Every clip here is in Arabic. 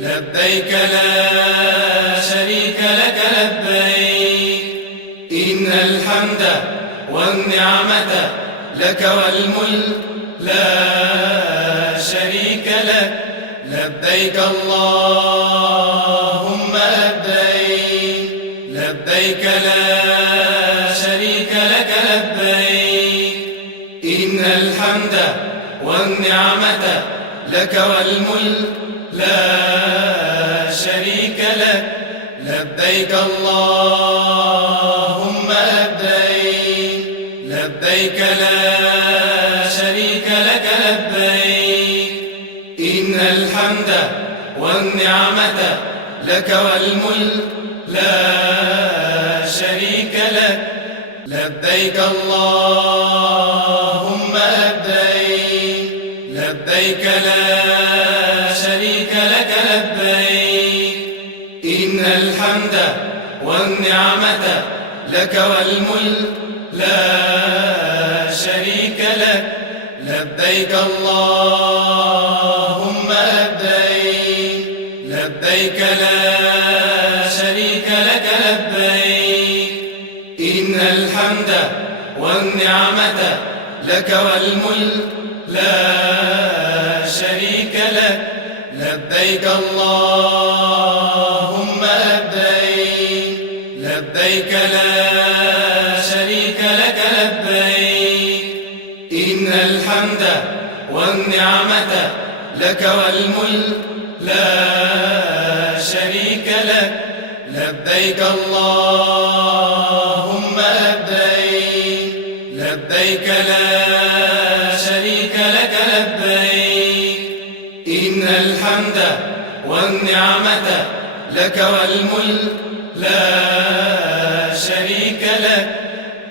لبيك لا شريك لك لبيك. إن الحمد والنعمة لك والملك لا شريك لك. لبيك اللهم لبيك. لبيك لا شريك لك لبيك. إن الحمد والنعمة لك والملك لا شريك لك. لبيك اللهم لبيك. لبيك لا شريك لك لبيك. إن الحمد والنعمة لك والملك لا شريك لك. لبيك اللهم لبيك. لبيك لا شريك لك لبيك. إن الحمد والنعمة لك والملك لا شريك لك. لبيك اللهم لبيك. لبيك لا شريك لك لبيك. إن الحمد والنعمة لك والملك لا شريك لك. لبيك اللهم لبيك. لبيك لا شريك لك لبيك. إن الحمد والنعمة لك والملك لا شريك لك. لبيك اللهم لبيك. لبيك لا شريك لك لبيك. إن الحمد والنعمة لك والملك لا شريك لك.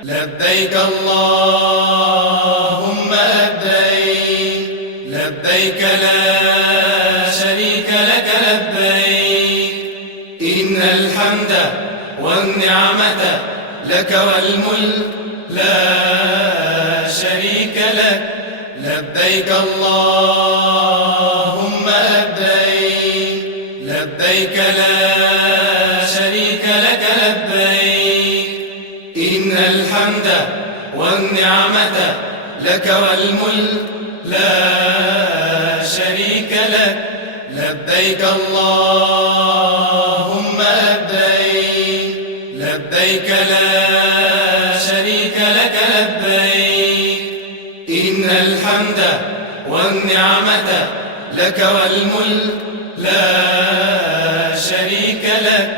لبيك اللهم لبيك. لبيك لا شريك لك لبيك. إن الحمد والنعمة لك والملك لا شريك لك. لبيك اللهم لبيك. لبيك لا شريك لك لبيك. إن الحمد والنعمة لك والملك لا شريك لك. لبيك اللهم لبيك. لبيك لا شريك لك لبيك. إن الحمد والنعمة لك والملك لا شريك لك.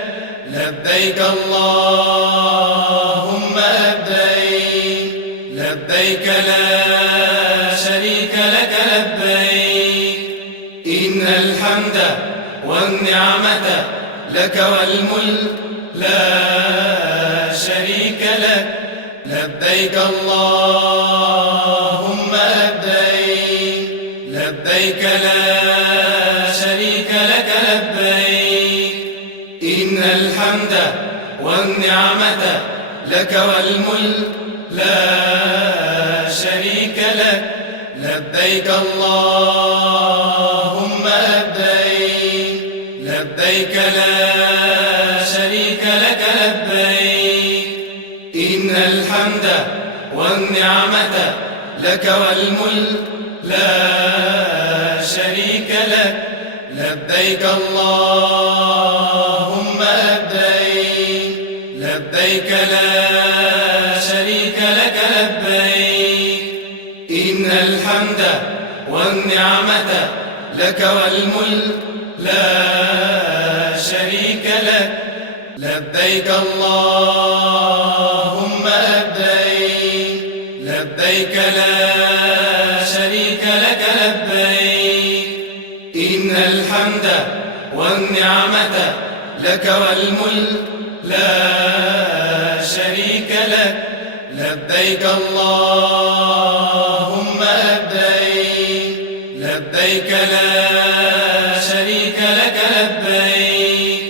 لبيك اللهم لبيك. لبيك لا شريك لك لبيك. إن الحمد والنعمة لك والملك لا شريك لك. لبيك اللهم لبيك. لبيك لا شريك لك لبيك. إن الحمد والنعمة لك والملك لا شريك لك. لبيك اللهم لبيك. لبيك لا شريك لك لبيك. إن الحمد والنعمة لك والملك لا شريك لك. لبيك اللهم لبيك. لبيك لا شريك لك لبيك. إن الحمد والنعمة لك والملك لا شريك لك. لبيك اللهم لبيك. لبيك لا شريك لك لبيك. إن الحمد والنعمة لك والملك لا شريك لك. لبيك اللهم لبيك. لبيك لا شريك لك لبيك.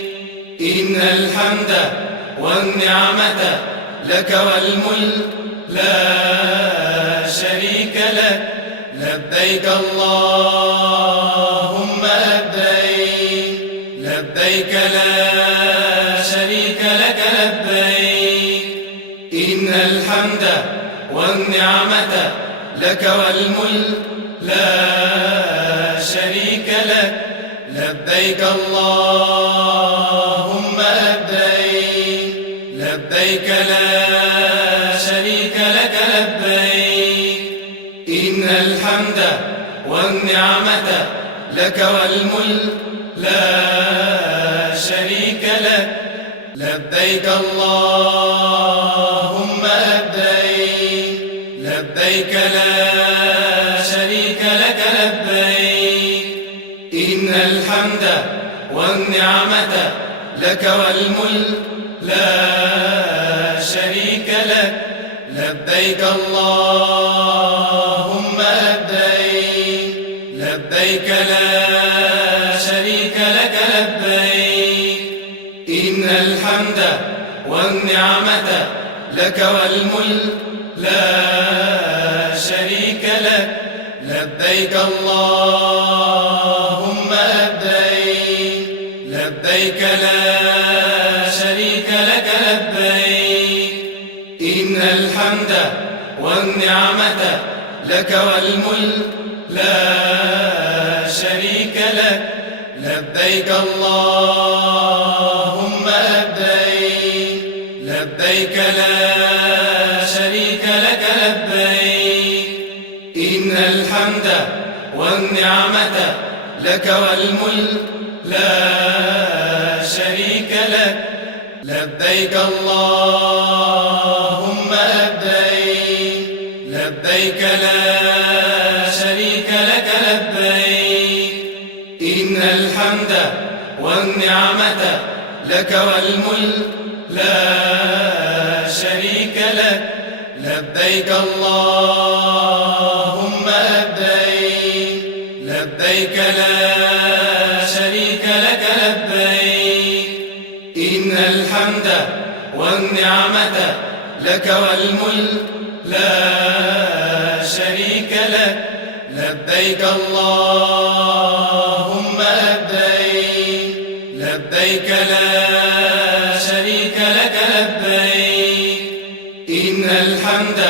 إن الحمد والنعمة لك والملك لا شريك لك. لبيك اللهم لبيك. لبيك لا شريك لك لبيك إن الحمد والنعمة لك والملك لا شريك لك لبيك اللهم لبيك لبيك لا شريك لك لبيك إن الحمد والنعمة لك والملك لا شريك لك لبيك اللهم لبيك لبيك لا شريك لك لبيك إن الحمد والنعمة لك والملك لا شريك لك لبيك اللهم لبيك لبيك لا شريك لك لبيك إن الحمد والنعمة لك والملك لا شريك لك لبيك اللهم لبيك لبيك لا شريك لك لبيك إن الحمد والنعمة لك والملك لا شريك لك لبيك اللهم لبيك لبيك لا شريك لك لبيك إن الحمد والنعمة لك والملك لا شريك لك لبيك اللهم لبيك لبيك لا شريك لك لبيك إن الحمد والنعمة لك والملك لا شريك لك لبيك اللهم لبيك لبيك لا شريك لك لبيك إن الحمد والنعمة لك والملك لا شريك لك لبيك اللهم لبيك لبيك لا شريك لك لبيك إن الحمد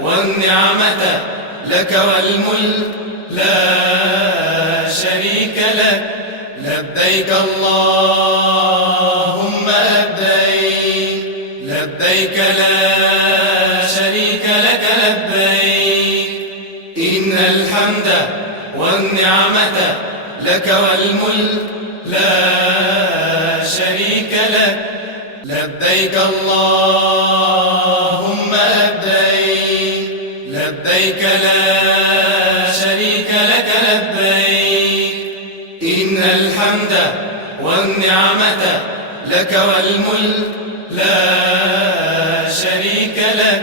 والنعمة لك والملك لا شريك لك لبيك اللهم لبيك لبيك لا شريك لك لبيك إن الحمد والنعمة لك والملك لا شريك لك لبيك اللهم لبيك لبيك لا شريك لك لبيك إن الحمد والنعمة لك والملك لا شريك لك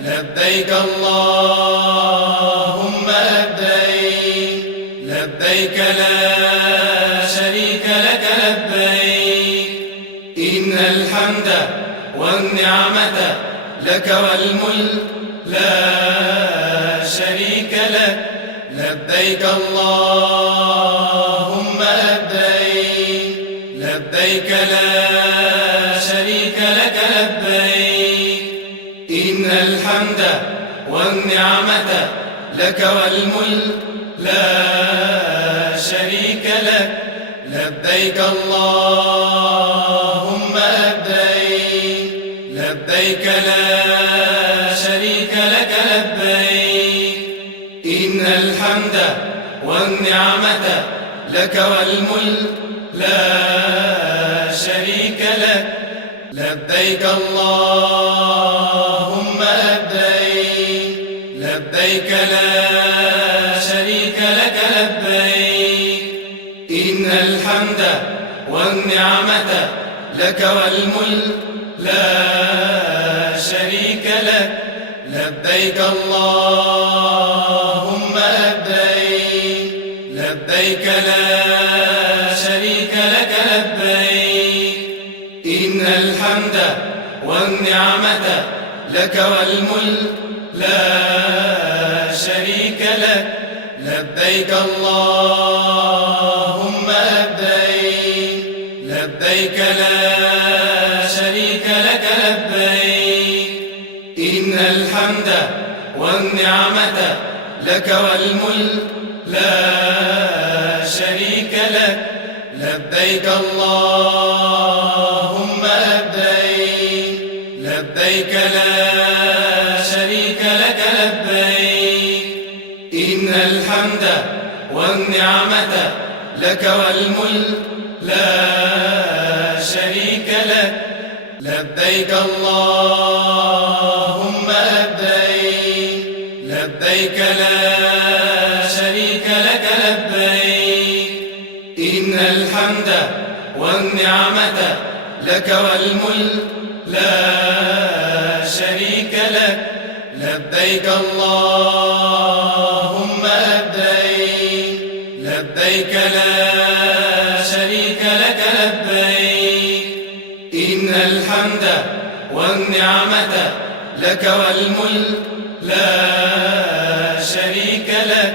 لبيك اللهم لبيك لبيك لا شريك لك لبيك إن الحمد والنعمة لك والملك لا شريك لك لبيك اللهم لبيك لبيك لا شريك لك لبيك إن الحمد والنعمة لك والملك لا شريك لك لبيك اللهم لبيك لبيك لا شريك لك لبيك إن الحمد والنعمة لك والملك لا شريك لك لبيك اللهم لبيك لبيك لا شريك لك لبيك إن الحمد والنعمة لك والملك لا شريك لك لبيك اللهم لبيك لبيك لا شريك لك لبيك إن الحمد والنعمة لك والملك لا شريك لك لبيك اللهم لبيك لبيك لا شريك لك لبيك إن الحمد والنعمة لك والملك لا شريك لك لبيك اللهم لبيك لبيك لا شريك لك لبيك إن الحمد والنعمة لك والملك لا شريك لك لبيك اللهم لبيك لبيك لا شريك لك لبيك إن الحمد والنعمة لك والملك لا شريك لك لبيك اللهم لبيك لبيك لا شريك لك لبيك إن الحمد والنعمة لك والملك لا شريك لك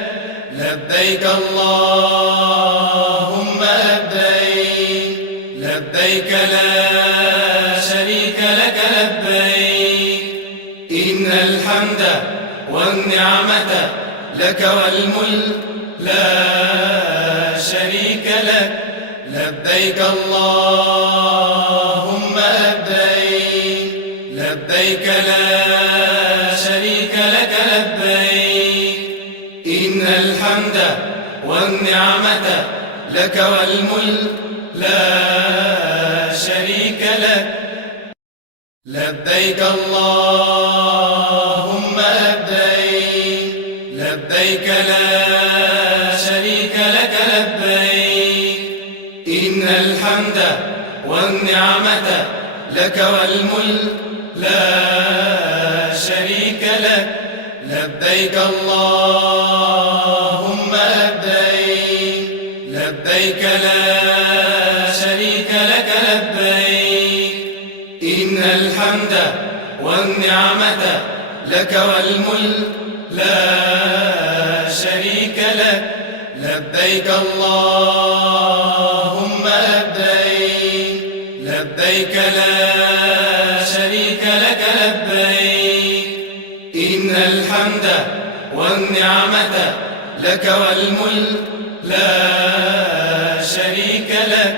لبيك اللهم لبيك لبيك لا شريك لك لبيك إن الحمد والنعمة لك والملك لا شريك لك لبيك اللهم لبيك لبيك لا شريك لك لبيك إن الحمد والنعمة لك والملك لا شريك لك لبيك اللهم لبيك لبيك لا شريك لك لبيك إن الحمد والنعمة لك والملك لا شريك لك لبيك اللهم لبيك لبيك لا شريك لك لبيك إن الحمد والنعمة لك والملك لا شريك لك لبيك اللهم لبيك لبيك لا شريك لك لبيك إن الحمد والنعمة لك والملك لا شريك لك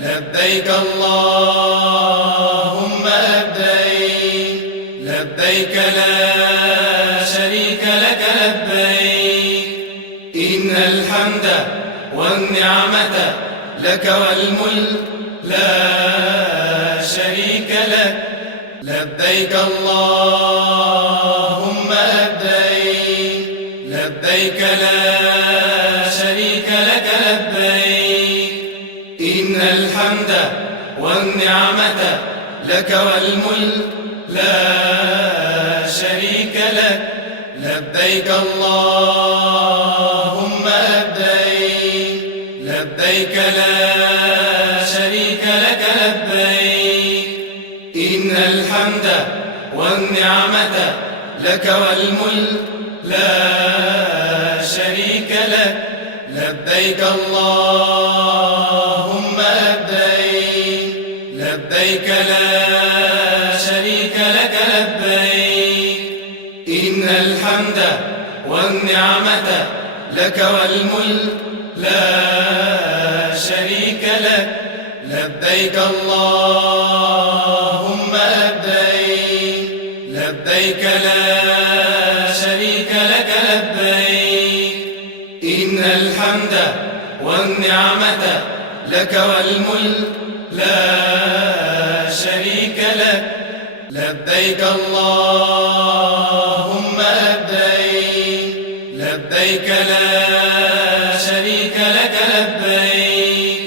لبيك اللهم لبيك لبيك لا شريك لك لبيك إن الحمد والنعمة لك والملك لا شريك لك لبيك اللهم لبيك لبيك لا شريك لك لبيك إن الحمد والنعمة لك والملك لا شريك لك لبيك اللهم لبيك لبيك لا شريك لك لبيك إن الحمد والنعمة لك والملك لا شريك لك لبيك اللهم لبيك لبيك لا شريك لك لبيك إن الحمد والنعمة لك والملك لا شريك لك لبيك اللهم لبيك لبيك لا شريك لك لبيك إن الحمد والنعمة لك والملك لا شريك لك لبيك اللهم لبيك لبيك لا شريك لك لبيك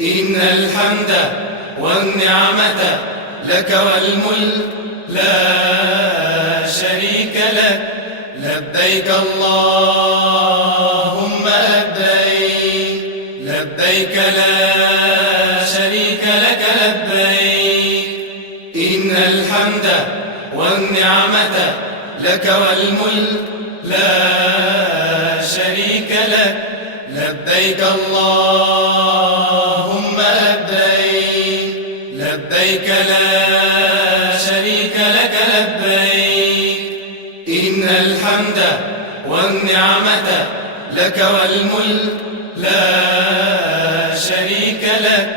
إن الحمد والنعمة لك والملك لا شريك لك لبيك اللهم لبيك لبيك لا شريك لك لبيك إن الحمد والنعمة لك والملك لا شريك لك لبيك اللهم لبيك لبيك لا شريك لك لبيك إن الحمد والنعمة لك والملك لا شريك لك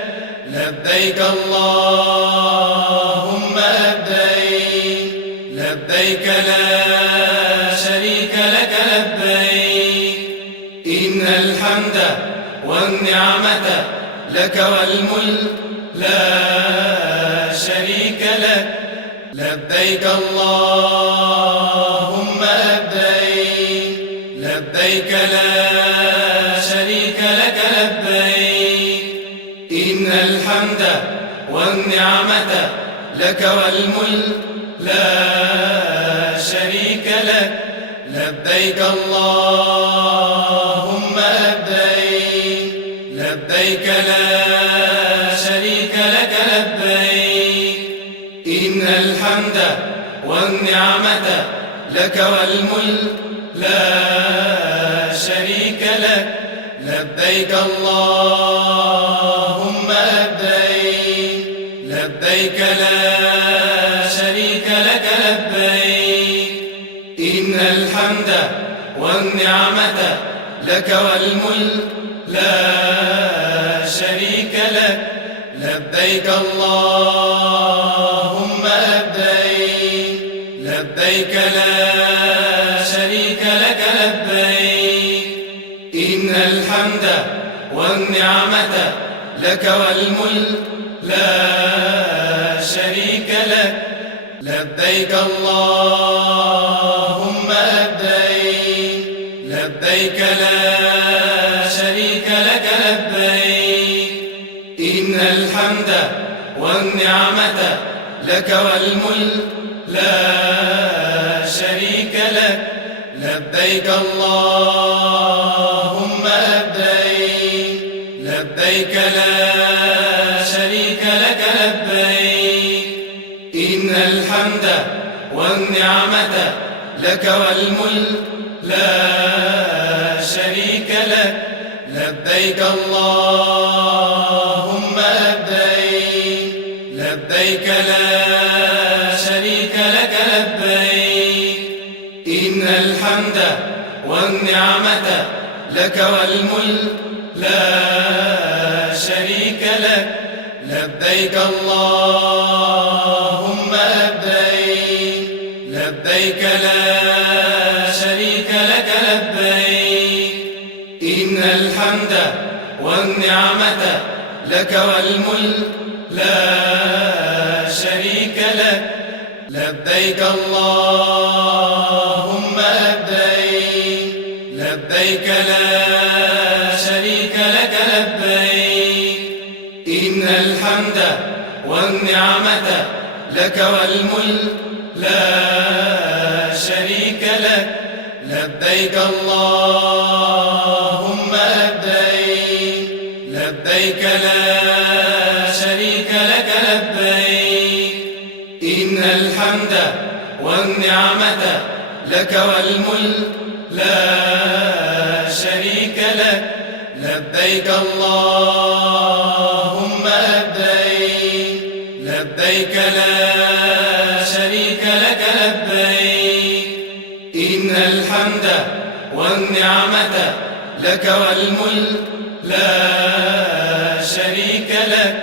لبيك اللهم لبيك لبيك لا شريك لك لبيك إن الحمد والنعمة لك والملك لا شريك لك لبيك اللهم لبيك لبيك لا شريك لك لبيك إن الحمد والنعمة لك والملك لا شريك لك لبيك اللهم لبيك لبيك لا شريك لك لبيك إن الحمد والنعمة لك والملك لا شريك لك لبيك اللهم لبيك لبيك لا شريك لك لبيك إن الحمد والنعمة لك والملك لا شريك لك لبيك اللهم لبيك لبيك لا شريك لك لبيك إن الحمد والنعمة لك والملك لا شريك لك لبيك اللهم لبيك لبيك لا شريك لك لبيك إن الحمد والنعمة لك والملك لا شريك لك لبيك اللهم لبيك لبيك لا شريك لك لبيك إن الحمد والنعمة لك والملك لا شريك لك لبيك اللهم لبيك لبيك لا شريك لك لبيك إن الحمد والنعمة لك والملك لا شريك لك لبيك اللهم لبيك لبيك لا شريك لك لبيك إن الحمد والنعمة لك والملك لا شريك لك لبيك اللهم لبيك لبيك لا شريك لك لبيك إن الحمد والنعمة لك والملك لا شريك لك لبيك اللهم لبيك لبيك لا شريك لك لبيك إن الحمد والنعمة لك والملك لا شريك لك لبيك اللهم لبيك لبيك لا شريك لك لبيك إن الحمد والنعمة لك والملك لا شريك لك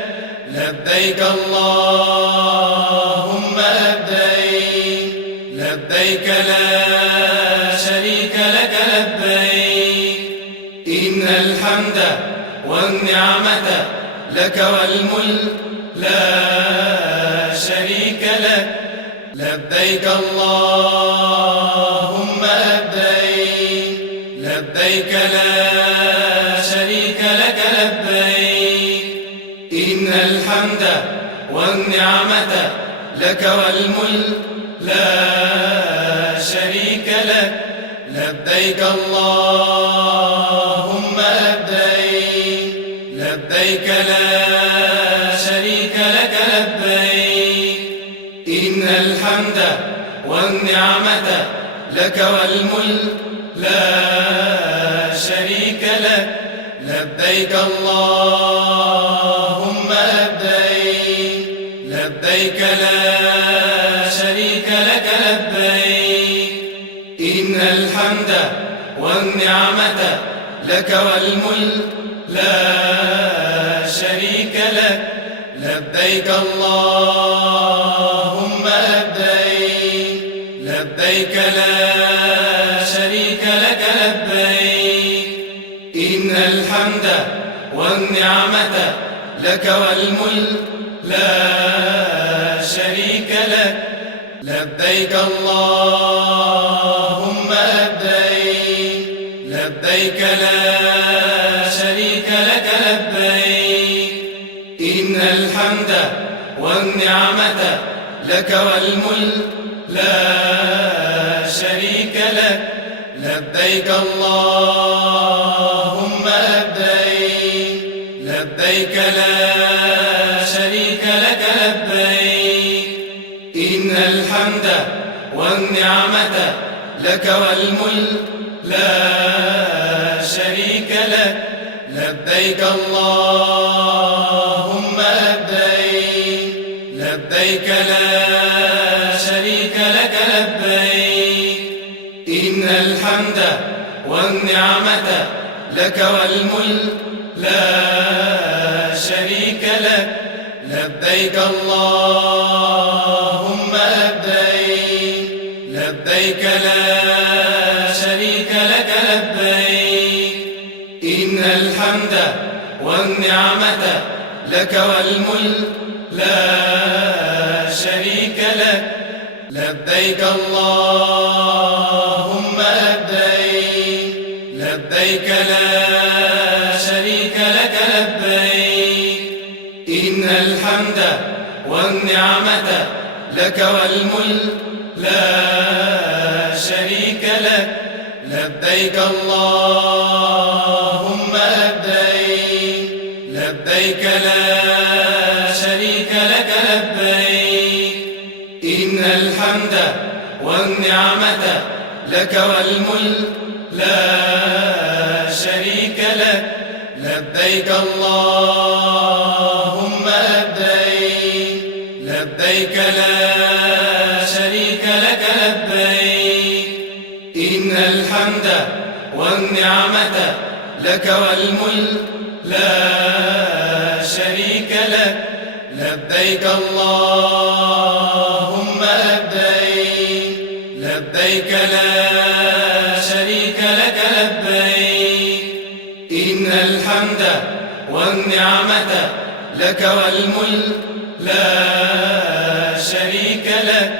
لبيك اللهم لبيك لبيك لا شريك لك لبيك إن الحمد والنعمة لك والملك لا شريك لك لبيك اللهم لبيك لبيك لا شريك لك لبيك إن الحمد والنعمة لك والملك لا شريك لك لبيك اللهم لبيك لبيك لا شريك لك لبيك إن الحمد والنعمة لك والملك لا شريك لك لبيك اللهم لبيك لبيك لا شريك لك لبيك إن الحمد والنعمة لك والملك لا شريك لك لبيك اللهم لبيك لبيك لا شريك لك لبيك إن الحمد والنعمة لك والملك لا شريك لك لبيك اللهم لبيك لبيك لا شريك لك لبيك إن الحمد والنعمة لك والملك لا شريك لك لبيك اللهم لبيك لبيك لا شريك لك لبيك إن الحمد والنعمة لك والملك لا شريك لك لبيك اللهم لبيك لبيك لا شريك لك لبيك إن الحمد والنعمة لك والملك لا شريك لك لبيك اللهم لبيك لبيك لا شريك لك لبيك إن الحمد والنعمة لك والملك لا شريك لك لبيك اللهم لبيك لبيك لا شريك لك لبيك إن الحمد والنعمة لك والملك لا شريك لك لبيك اللهم لبيك لبيك لا شريك لك لبيك إن الحمد والنعمة لك والملك لا شريك لك لبيك اللهم لبيك لبيك لا شريك لك لبيك إن الحمد والنعمة لك والملك لا شريك لك لبيك اللهم لبيك لبيك لا شريك لك لبيك إن الحمد والنعمة لك والملك لا شريك لك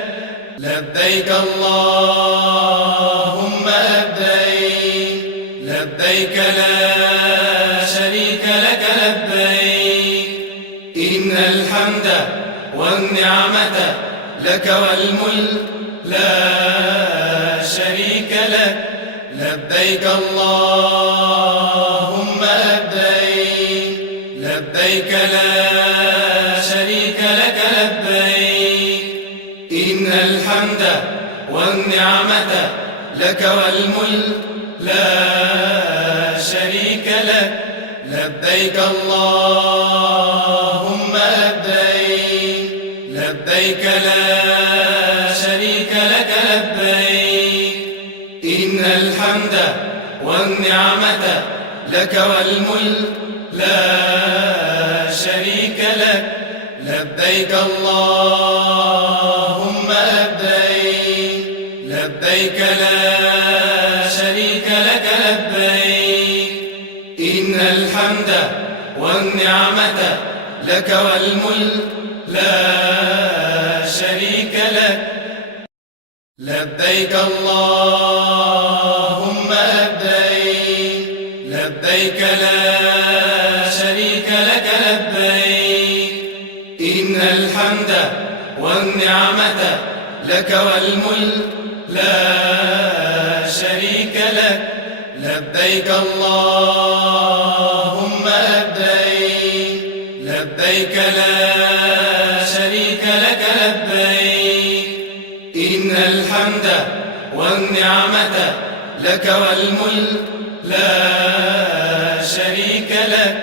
لبيك اللهم لبيك لبيك لا شريك لك لبيك إن الحمد والنعمة لك والملك لا شريك لك لبيك اللهم لبيك لبيك لا شريك لك لبيك إن الحمد والنعمة لك والملك لا شريك لك لبيك اللهم لبيك لبيك لا شريك لك لبيك إن الحمد والنعمة لك والملك لا شريك لك لبيك اللهم لبيك لبيك لا شريك لك لبيك إن الحمد والنعمة لك والملك لا شريك لك لبيك اللهم لبيك لبيك لا شريك لك لبيك إن الحمد والنعمة لك والملك لا شريك لك لبيك اللهم لبيك لبيك لا شريك لك لبيك إن الحمد والنعمة لك والملك لا شريك لك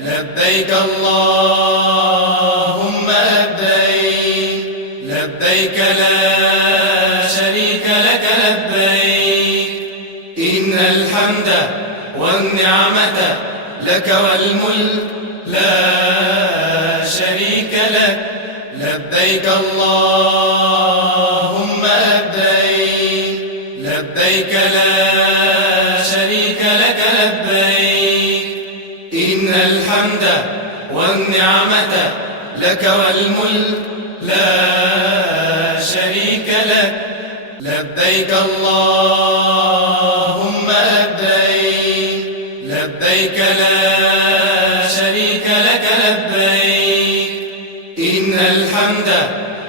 لبيك اللهم لبيك لبيك لا شريك لك لبيك إن الحمد والنعمة لك والملك لا شريك لك لبيك اللهم لبيك لبيك لا شريك لك لبيك إن الحمد والنعمة لك والملك لا شريك لك لبيك اللهم لبيك لبيك لا شريك لك لبيك إن الحمد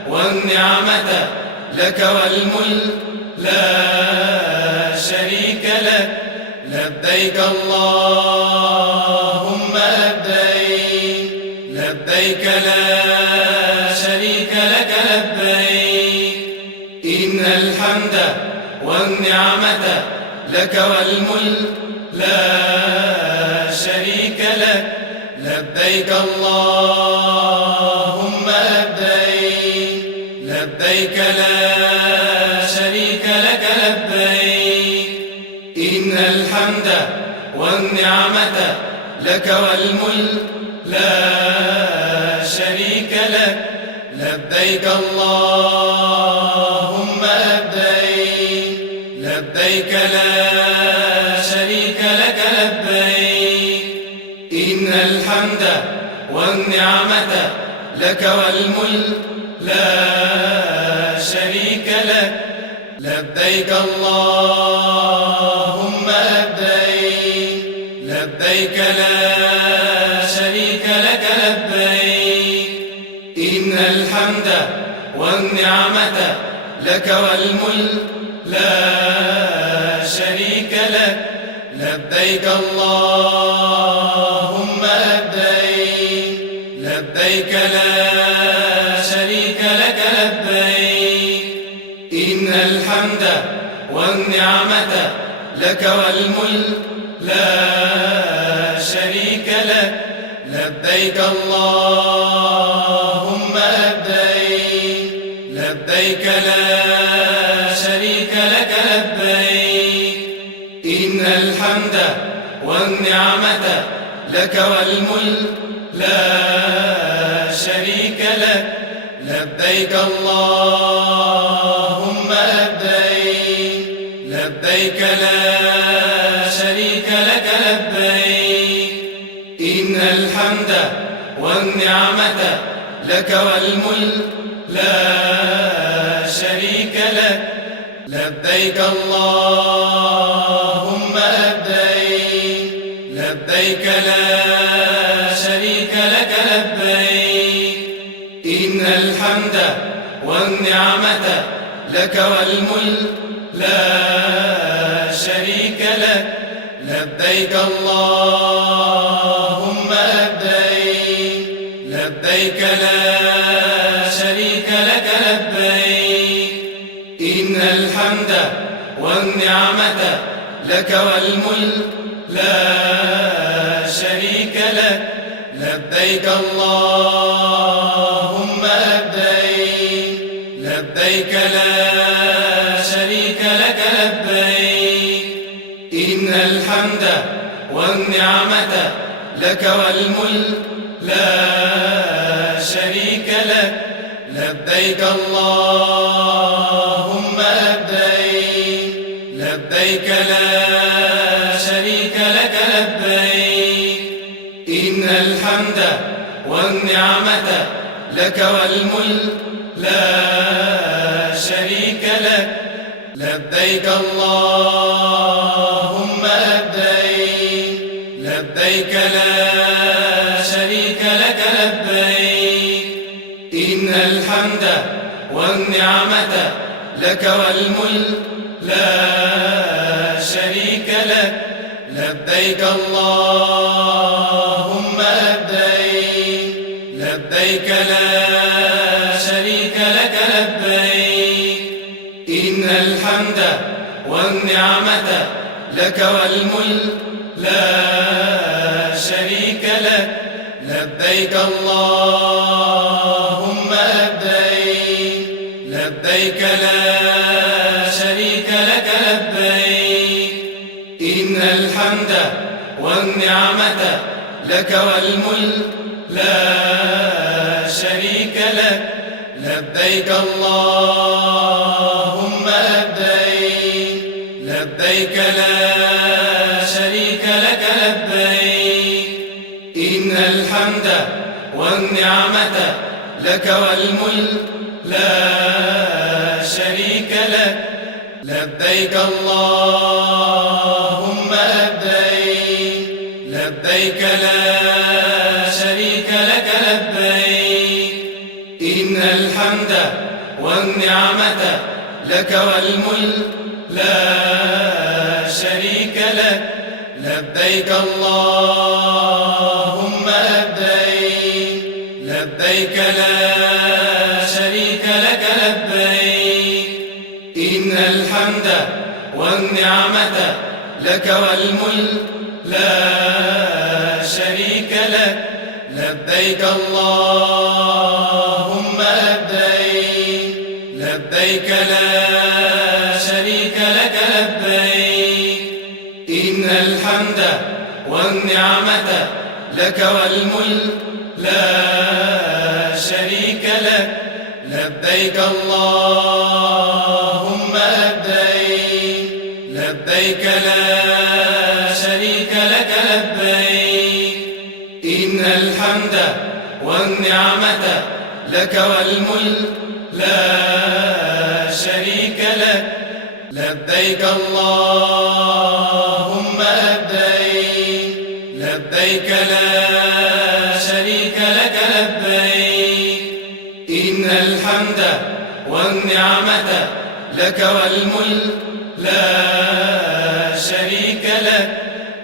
والنعمة لك والملك لا شريك لك لبيك اللهم لبيك لبيك لا شريك لك لبيك إن الحمد والنعمة لك والملك لا شريك لك لبيك اللهم لبيك لبيك لا شريك لك لبيك إن الحمد والنعمة لك والملك لا شريك لك لبيك اللهم لبيك لبيك لا شريك لك لبيك إن الحمد والنعمة لك والملك لا شريك لك لبيك اللهم لبيك لبيك لا شريك لك لبيك إن الحمد والنعمة لك والملك لا شريك لك لبيك اللهم لبيك لبيك لا شريك لك لبيك إن الحمد والنعمة لك والملك لا شريك لك لبيك اللهم لبيك لبيك لا شريك لك لبيك إن الحمد والنعمة لك والملك لا شريك لك لبيك اللهم لبيك لبيك لا شريك لك لبيك إن الحمد والنعمة لك والملك لا شريك لك لبيك اللهم لبيك لبيك لا شريك لك لبيك إن الحمد والنعمة لك والملك لا شريك لك لبيك اللهم لبيك لبيك لا شريك لك لبيك إن الحمد والنعمة لك والملك لا شريك لك لبيك اللهم لبيك لبيك لا شريك لك لبيك إن الحمد والنعمة لك والملك لا شريك لك لبيك اللهم لبيك لبيك لا شريك لك لبيك إن الحمد والنعمة لك والملك لا شريك لك لبيك اللهم لبيك لبيك لا شريك لك لبيك إن الحمد والنعمة لك والملك لا شريك لك لبيك اللهم لبيك لبيك لا شريك لك لبيك إن الحمد والنعمة لك والملك لا شريك لك لبيك اللهم لبيك لبيك لا شريك لك لبيك إن الحمد والنعمة لك والملك لا شريك لك لبيك اللهم لبيك لبيك لا شريك لك لبيك إن الحمد والنعمة لك والملك لا شريك لك لبيك اللهم لبيك لبيك لا شريك لك لبيك إن الحمد والنعمة لك والملك لا شريك لك لبيك اللهم لبيك لبيك لا شريك لك لبيك إن الحمد والنعمة لك والملك لا شريك لك لبيك اللهم لبيك لبيك لا شريك لك لبيك إن الحمد والنعمة لك والملك لا شريك لك لبيك اللهم لبيك لبيك لا شريك لك لبيك إن الحمد والنعمة لك والملك لا شريك لك لبيك اللهم لبيك لبيك لا شريك لك لبيك إن الحمد والنعمة لك والملك لا شريك لك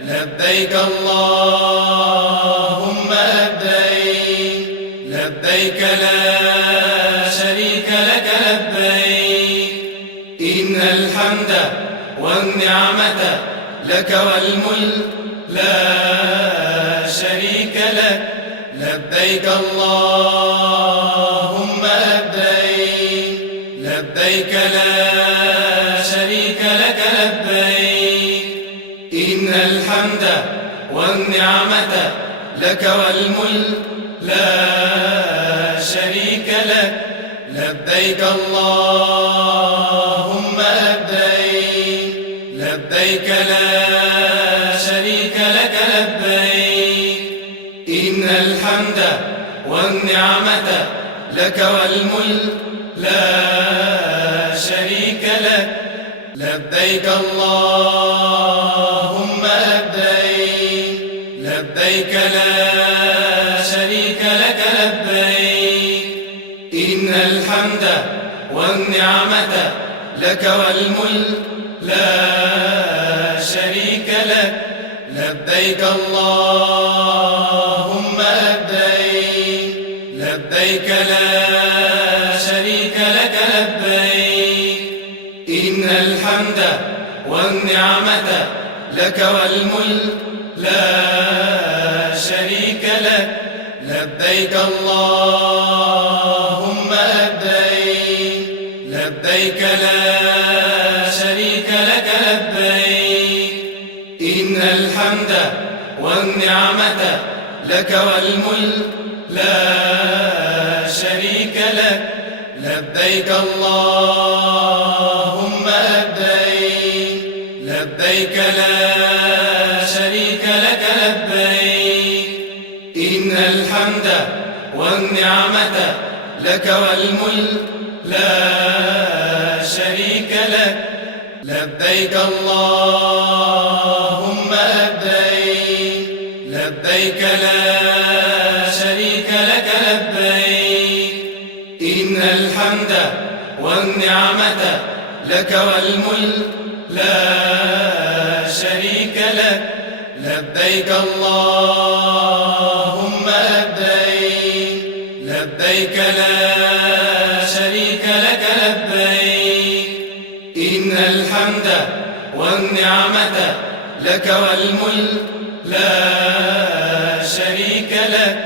لبيك اللهم لبيك لبيك لا شريك لك لبيك إن الحمد والنعمة لك والملك لا شريك لك لبيك اللهم لبيك لبيك لا شريك لك لبيك إن الحمد والنعمة لك والملك لا شريك لك لبيك اللهم لبيك لبيك لا شريك لك لبيك إن الحمد والنعمة لك والملك لا شريك لك لبيك اللهم لبيك لبيك لا شريك لك لبيك إن الحمد والنعمة لك والملك لا شريك لك لبيك اللهم لبيك لبيك لا شريك لك لبيك إن الحمد والنعمة لك والملك لا شريك لك لبيك اللهم لبيك لبيك لا شريك لك لبيك إن الحمد والنعمة لك والملك لا شريك لك لبيك اللهم لبيك لبيك لا شريك لك لبيك إن الحمد والنعمة لك والملك لا شريك لك لبيك اللهم لبيك لبيك لا شريك لك لبيك إن الحمد والنعمة لك والملك لا شريك لك لبيك اللهم لبيك لبيك لا شريك لك لبيك إن الحمد والنعمة لك والملك لا شريك لك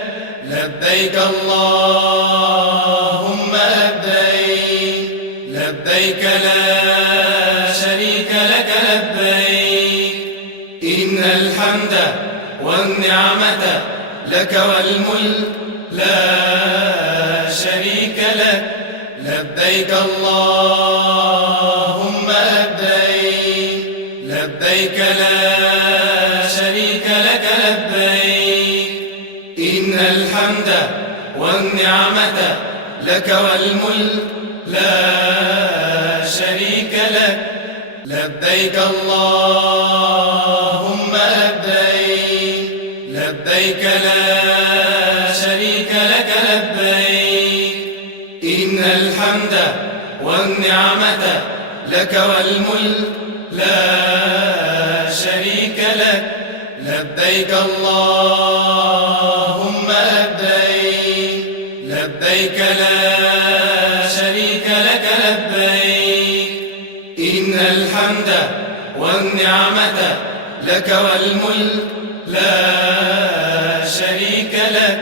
لبيك اللهم لبيك لبيك لا شريك لك لبيك إن الحمد والنعمة لك والملك لا شريك لك لبيك اللهم لبيك لبيك لا شريك لك لبيك إن الحمد والنعمة لك والملك لا شريك لك لبيك اللهم لبيك لبيك لا شريك لك لبيك إن الحمد والنعمة لك والملك لا شريك لك لبيك اللهم لبيك لبيك لا شريك لك لبيك إن الحمد والنعمة لك والملك لا شريك لك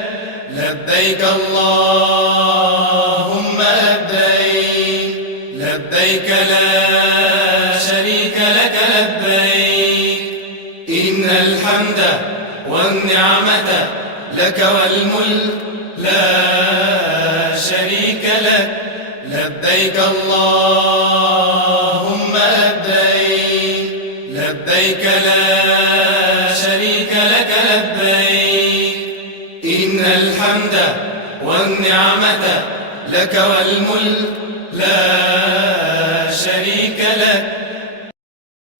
لبيك اللهم لبيك لبيك لا شريك لك لبيك إن الحمد والنعمة لك والملك لا شريك لك لبيك اللهم لبيك لبيك لا شريك لك لبيك إن الحمد والنعمة لك والملك لا شريك لك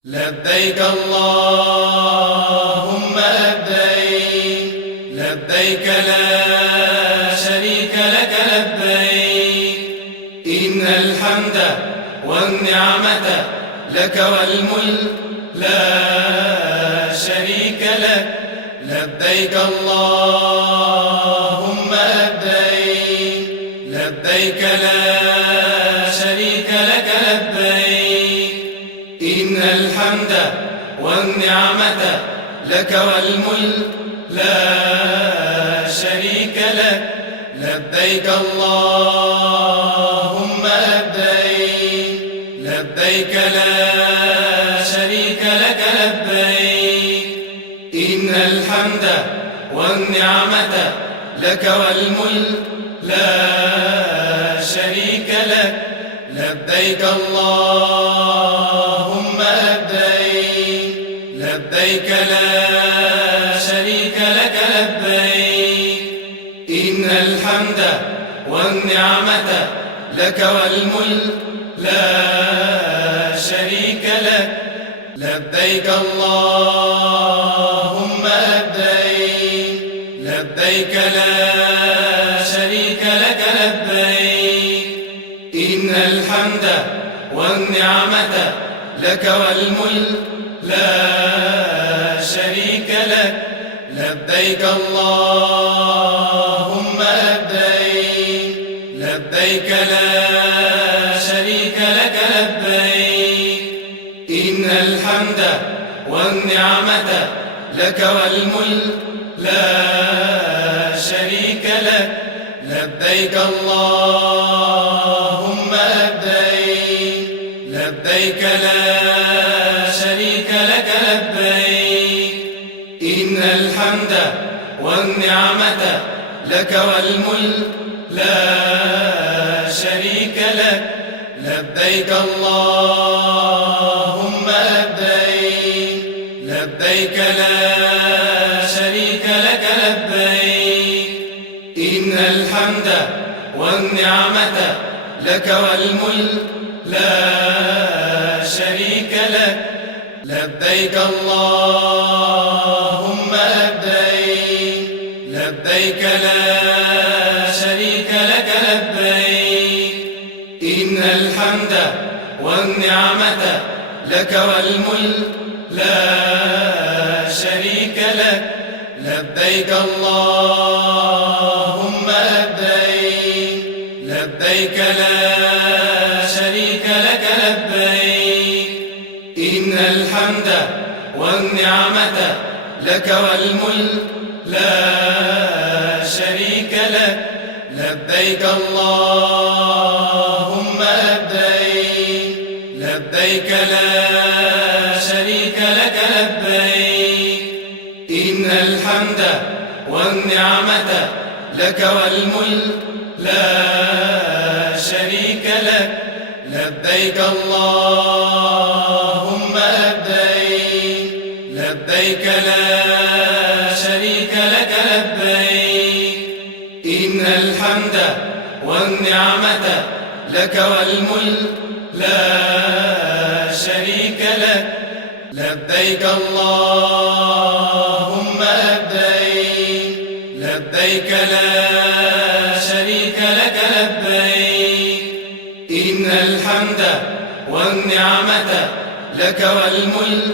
لبيك اللهم لبيك لبيك لا شريك لك لبيك إن الحمد والنعمة لك والملك لا شريك لك لبيك اللهم لبيك لبيك لا شريك لك لبيك إن الحمد والنعمة لك والملك لا شريك لك لبيك اللهم لبيك لبيك لا شريك لك لبيك إن الحمد والنعمة لك والملك لا شريك لك لبيك اللهم لبيك لبيك لا شريك لك لبيك إن الحمد والنعمة لك والملك لا شريك لك لبيك اللهم لبيك لبيك لا شريك لك لبيك إن الحمد والنعمة لك والملك لا شريك لك لبيك اللهم لبيك لبيك لا شريك لك لبيك إن الحمد والنعمة لك والملك لا شريك لك لبيك اللهم لبيك لبيك لا شريك لك لبيك إن الحمد والنعمة لك والملك لا شريك لك لبيك اللهم لبيك لبيك لا شريك لك لبيك إن الحمد والنعمة لك والملك لا شريك لك لبيك اللهم لبيك لبيك لا شريك لك لبيك إن الحمد والنعمة لك والملك لا شريك لك لبيك اللهم لبيك لبيك لا شريك لك لبيك إن الحمد والنعمة لك والملك لا شريك لك لبيك اللهم لبيك لبيك لا شريك لك لبيك إن الحمد والنعمة لك والملك لا شريك لك لبيك اللهم لبيك لبيك لا شريك لك لبيك إن الحمد والنعمة لك والملك لا شريك لك لبيك اللهم لبيك لبيك لا شريك لك لبيك إن الحمد والنعمة لك والملك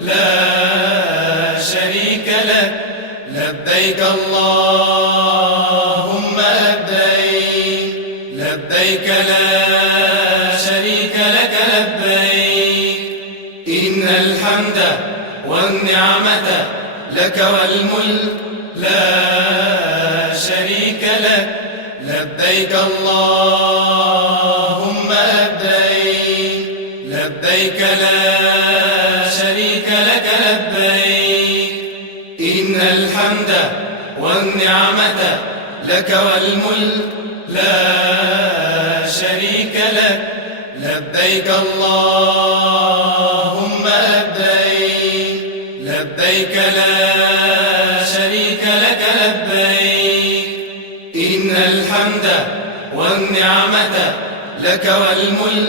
لا شريك لك لبيك اللهم لبيك لبيك لا شريك لك لبيك إن الحمد والنعمة لك والملك لا شريك لك لبيك اللهم لبيك لبيك لا شريك لك لبيك إن الحمد والنعمة لك والملك لا شريك لك لبيك اللهم لبيك لبيك لا شريك لك لبيك إن الحمد والنعمة لك والملك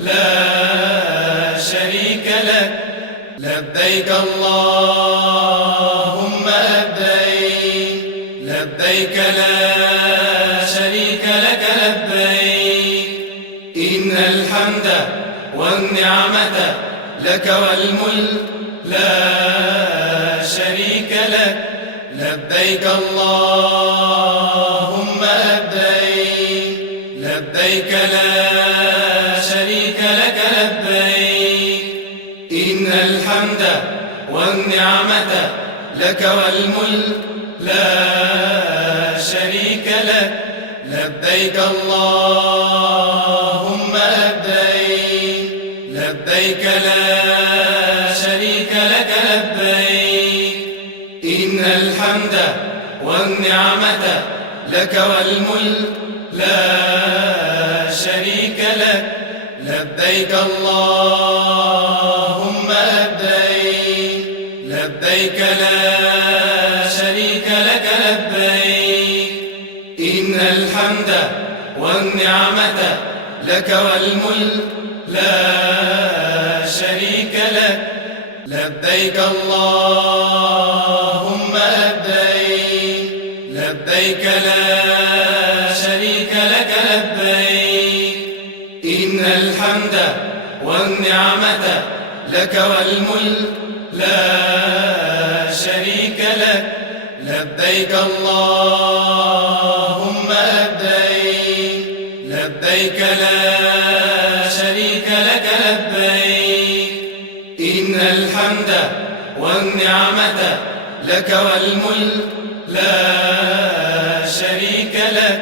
لا شريك لك لبيك اللهم لبيك لبيك لا شريك لك لبيك إن الحمد والنعمة لك والملك لا شريك لك لبيك اللهم لبيك لبيك لا شريك لك لبيك إن الحمد والنعمة لك والملك لا شريك لك لبيك اللهم لبيك لبيك لا شريك لك لبيك إن الحمد والنعمة لك والملك لا شريك لك لبيك اللهم لبيك لبيك لا شريك لك لبيك إن الحمد والنعمة لك والملك لا شريك لك لبيك اللهم لبيك لبيك لا شريك لك لبيك إن الحمد والنعمة لك والملك لا شريك لك لبيك اللهم لبيك لبيك لا شريك لك لبيك إن الحمد والنعمة لك والملك لا شريك لك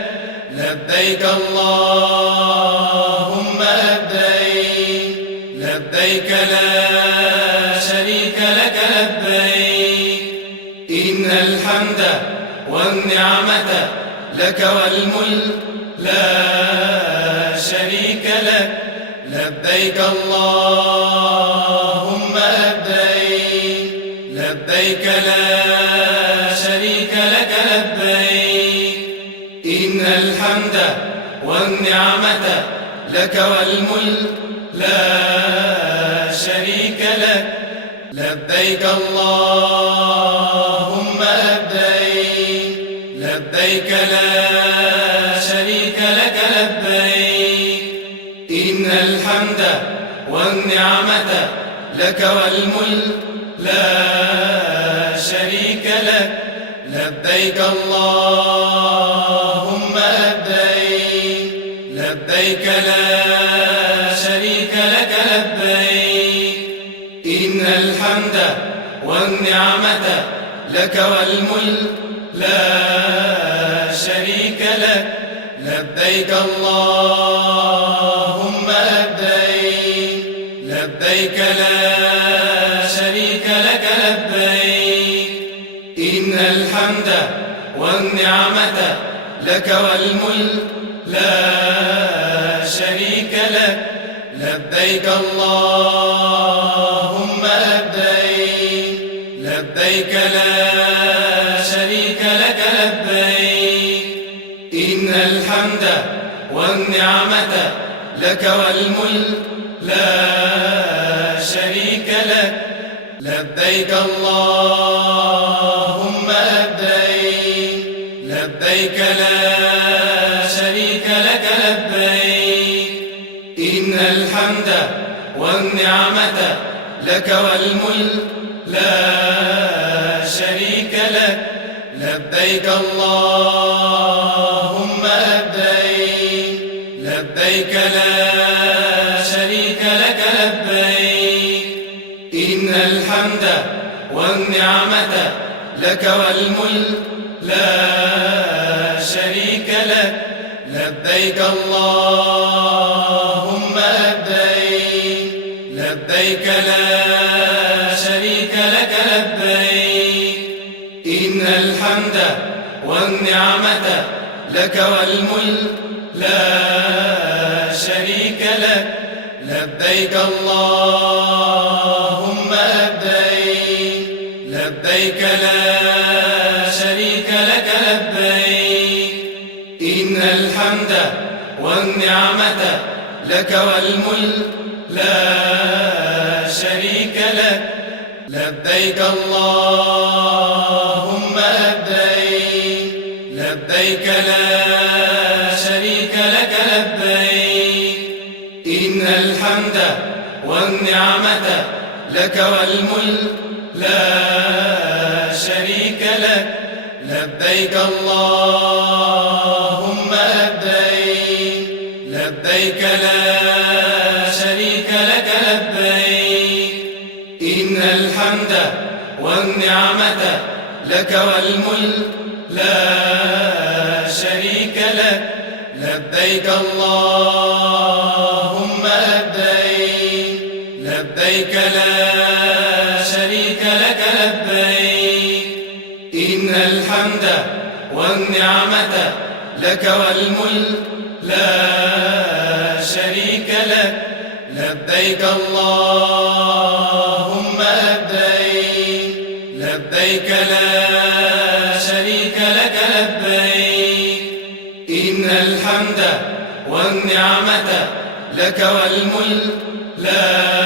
لبيك اللهم لبيك لبيك لا شريك لك لبيك إن الحمد والنعمة لك والملك لا شريك لك لبيك اللهم لبيك لبيك لا شريك لك لبيك إن الحمد والنعمة لك والملك لا شريك لك لبيك اللهم لبيك لبيك لا شريك لك لبيك إن الحمد والنعمة لك والملك لا شريك لك لبيك اللهم لبيك لبيك لا شريك لك لبيك إن الحمد والنعمة لك والملك لا شريك لك لبيك اللهم لبيك لبيك لا شريك لك لبيك إن الحمد والنعمة لك والملك لا شريك لك لبيك اللهم لبيك لبيك لا شريك لك لبيك إن الحمد والنعمة لك والملك لا شريك لك لبيك اللهم لبيك لبيك لا شريك لك لبيك إن الحمد والنعمة لك والملك لا شريك لك لبيك اللهم لبيك لبيك لا شريك لك لبيك إن الحمد والنعمة لك والملك لا شريك لك لبيك اللهم لبيك لبيك لا شريك لك لبيك إن الحمد والنعمة لك والملك لا شريك لك لبيك اللهم لبيك لبيك لا شريك لك لبيك إن الحمد والنعمة لك والملك لا شريك لك لبيك اللهم لبيك لبيك لا شريك لك لبيك إن الحمد والنعمة لك والملك لا شريك لك لبيك اللهم لبيك لبيك لا شريك لك لبيك إن الحمد والنعمة لك والملك لا شريك لك لبيك اللهم لبيك لبيك لا شريك لك لبيك إن الحمد والنعمة لك والملك لا شريك لك لبيك اللهم لبيك لبيك لا شريك لك لبيك إن الحمد والنعمة لك والملك لا